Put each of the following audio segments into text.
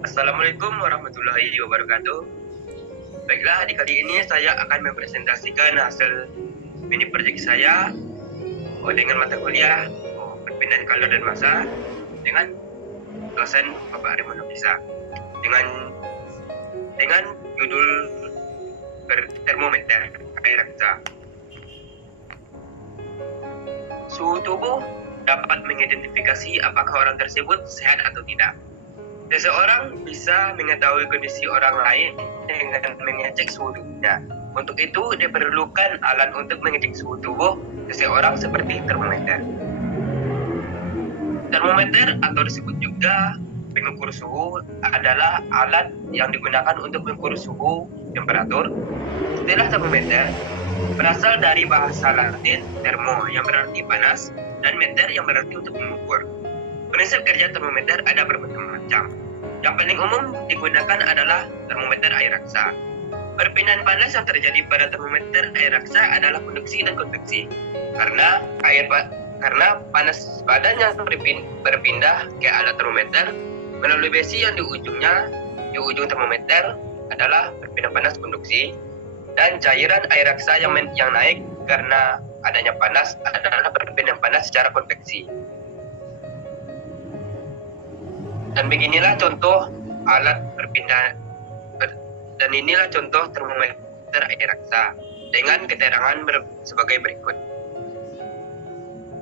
Assalamualaikum warahmatullahi wabarakatuh. Baiklah, di kali ini saya akan mempresentasikan hasil mini project saya dengan mata kuliah perpindahan kalor dan massa dengan dosen Bapak Ariman Nofisa dengan judul termometer air raksa. Suhu tubuh dapat mengidentifikasi apakah orang tersebut sehat atau tidak. Seseorang bisa mengetahui kondisi orang lain dengan mengecek suhu tubuhnya. Untuk itu, diperlukan alat untuk mengecek suhu tubuh seseorang seperti termometer. Termometer atau disebut juga pengukur suhu adalah alat yang digunakan untuk mengukur suhu temperatur. Istilah termometer berasal dari bahasa Latin thermo yang berarti panas dan meter yang berarti untuk mengukur. Prinsip kerja termometer ada bermacam-macam. Yang paling umum digunakan adalah termometer air raksa. Perpindahan panas yang terjadi pada termometer air raksa adalah konduksi dan konveksi. Karena panas badan yang berpindah ke alat termometer melalui besi yang di ujung termometer adalah perpindahan panas konduksi, dan cairan air raksa yang naik karena adanya panas adalah perpindahan panas secara konveksi. Dan beginilah contoh alat dan inilah contoh termometer air raksa dengan keterangan sebagai berikut.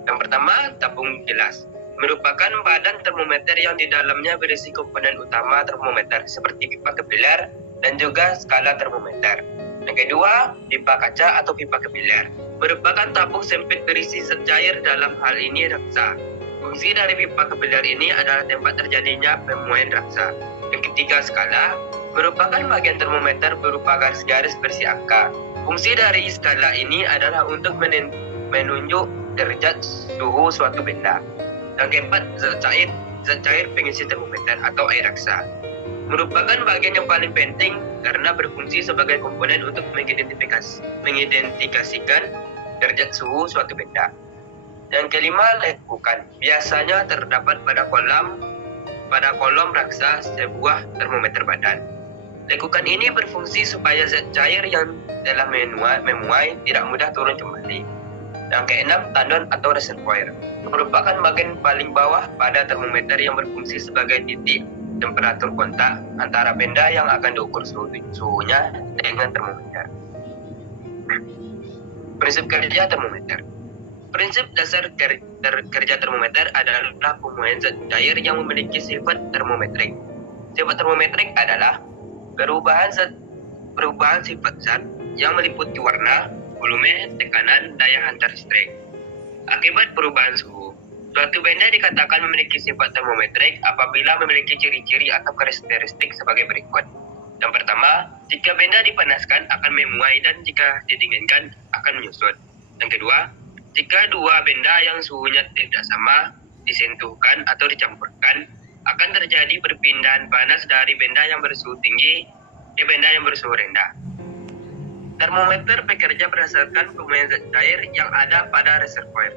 Yang pertama, tabung gelas merupakan badan termometer yang di dalamnya berisi komponen utama termometer seperti pipa kepiler dan juga skala termometer. Yang kedua, pipa kaca atau pipa kepiler merupakan tabung sempit berisi zat cair, dalam hal ini raksa. Fungsi dari pipa kepiler ini adalah tempat terjadinya pemuaian raksa. Yang ketiga, skala merupakan bagian termometer berupa garis-garis berisi angka. Fungsi dari skala ini adalah untuk menunjuk derajat suhu suatu benda. Yang keempat, zat cair pengisi termometer atau air raksa merupakan bagian yang paling penting karena berfungsi sebagai komponen untuk mengidentifikasikan derajat suhu suatu benda. Yang kelima, lekukan biasanya terdapat pada kolom raksa sebuah termometer badan. Lekukan ini berfungsi supaya zat cair yang telah memuai tidak mudah turun kembali. Yang keenam, tandon atau reservoir merupakan bagian paling bawah pada termometer yang berfungsi sebagai titik temperatur kontak antara benda yang akan diukur suhunya dengan termometer. Prinsip kerja termometer. Prinsip dasar kerja termometer adalah pemuaian zat cair yang memiliki sifat termometrik. Sifat termometrik adalah perubahan sifat zat yang meliputi warna, volume, tekanan, daya hantar listrik. Akibat perubahan suhu, suatu benda dikatakan memiliki sifat termometrik apabila memiliki ciri-ciri atau karakteristik sebagai berikut. Yang pertama, jika benda dipanaskan akan memuai dan jika didinginkan akan menyusut. Yang kedua, jika dua benda yang suhunya tidak sama disentuhkan atau dicampurkan, akan terjadi perpindahan panas dari benda yang bersuhu tinggi ke benda yang bersuhu rendah. Termometer bekerja berdasarkan pemuaian zat cair yang ada pada reservoir.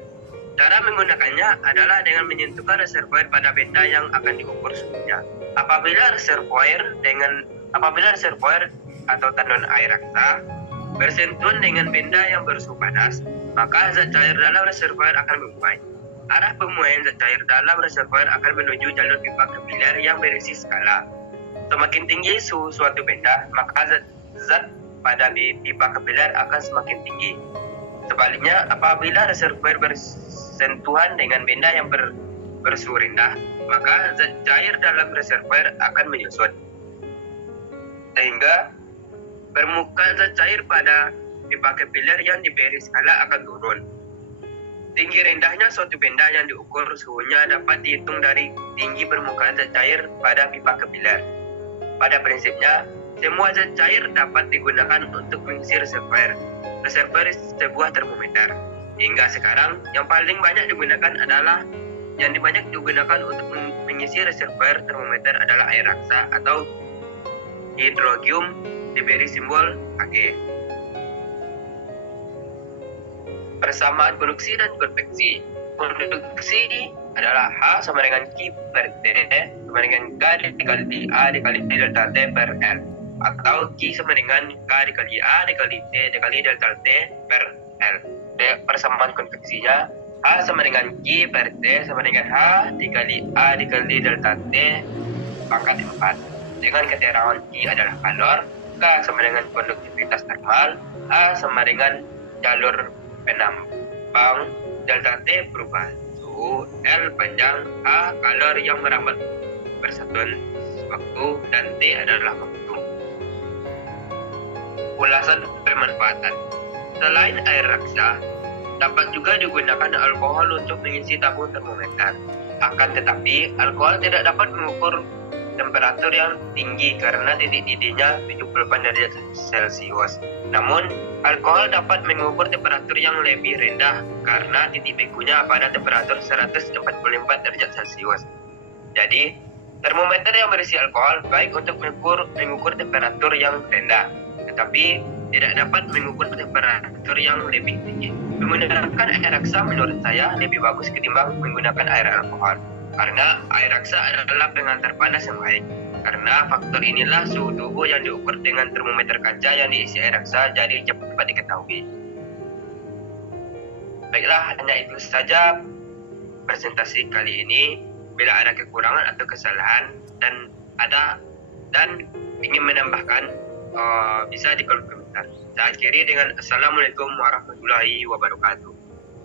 Cara menggunakannya adalah dengan menyentuhkan reservoir pada benda yang akan diukur suhunya. Apabila reservoir atau tandon air raksa bersentuhan dengan benda yang bersuhu panas, maka zat cair dalam reservoir akan memuai. Arah pemuaian zat cair dalam reservoir akan menuju jalur pipa kepiler yang berisi skala. Semakin tinggi suhu suatu benda, maka zat pada pipa kepiler akan semakin tinggi. Sebaliknya, apabila reservoir bersentuhan dengan benda yang bersuhu rendah, maka zat cair dalam reservoir akan menyusut, sehingga permukaan zat cair pada pipa kepiler yang diberi skala akan turun. Tinggi rendahnya suatu benda yang diukur suhunya dapat dihitung dari tinggi permukaan zat cair pada pipa kepiler. Pada prinsipnya, semua zat cair dapat digunakan untuk mengisi reservoir sebuah termometer. Hingga sekarang, yang paling banyak digunakan untuk mengisi reservoir termometer adalah air raksa atau hidrogium diberi simbol Ag. Persamaan konduksi dan konveksi. Konduksi adalah H sama dengan Q per T sama dengan K dikali A dikali delta T per L, atau Q sama dengan K dikali A dikali T dikali delta T per L. Persamaan konveksinya H sama dengan Q per T sama dengan H dikali A dikali delta T pangkat 4. Dengan keterangan Q adalah kalor, K sama dengan konduktivitas termal, A sama dengan jalur penambang, delta T perubahan suhu, L panjang, A kalor yang merambat persatuan waktu, dan T adalah waktu. Ulasan pemanfaatan. Selain air raksa, dapat juga digunakan alkohol untuk mengisi tabung termometer. Akan tetapi, alkohol tidak dapat mengukur temperatur yang tinggi karena titik didihnya 78 derajat Celcius. Namun, alkohol dapat mengukur temperatur yang lebih rendah karena titik bekunya pada temperatur 144 derajat Celcius. Jadi, termometer yang berisi alkohol baik untuk mengukur temperatur yang rendah, tetapi tidak dapat mengukur temperatur yang lebih tinggi. Menggunakan air raksa menurut saya lebih bagus ketimbang menggunakan air alkohol, karena air raksa adalah pengantar panas yang baik. Karena faktor inilah suhu tubuh yang diukur dengan termometer kaca yang diisi air raksa jadi cepat diketahui. Baiklah, hanya itu saja presentasi kali ini. Bila ada kekurangan atau kesalahan dan ingin menambahkan, bisa di kolom komentar. Saya akhiri dengan Assalamualaikum warahmatullahi wabarakatuh.